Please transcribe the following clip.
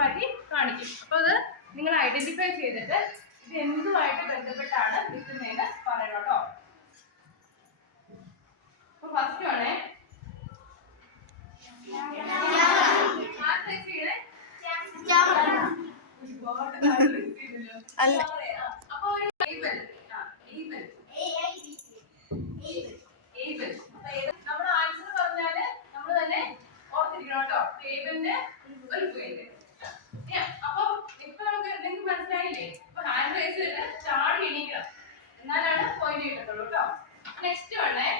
മാറ്റി കാണിക്കും. അപ്പോൾ അത് നിങ്ങൾ ഐഡന്റിഫൈ ചെയ്തിട്ട് ഇത് എന്തുമായിട്ട് ബന്ധപ്പെട്ടാണ് നിൽക്കുന്നതെന്ന് പറയണം കേട്ടോ. അപ്പൊ ഫസ്റ്റ് ആണേ അപ്പൊ ഒരു നമ്മുടെ ആൻസർ പറഞ്ഞാല് നമ്മൾ തന്നെ ഓർത്തിരിക്കണം കേട്ടോ. ടേബിളിന്റെ ഒരു പോയിന്റ്. അപ്പൊ ഇപ്പൊ നമുക്ക് നിങ്ങൾക്ക് മനസ്സിലായില്ലേ? ഇപ്പൊ ഹാൻഡ് റൈസ് ചെയ്ത് ചാടി എണീക്കണം, എന്നാലാണ് പോയിന്റ് കിട്ടത്തുള്ളൂ കേട്ടോ. നെക്സ്റ്റ് വണ്ണേ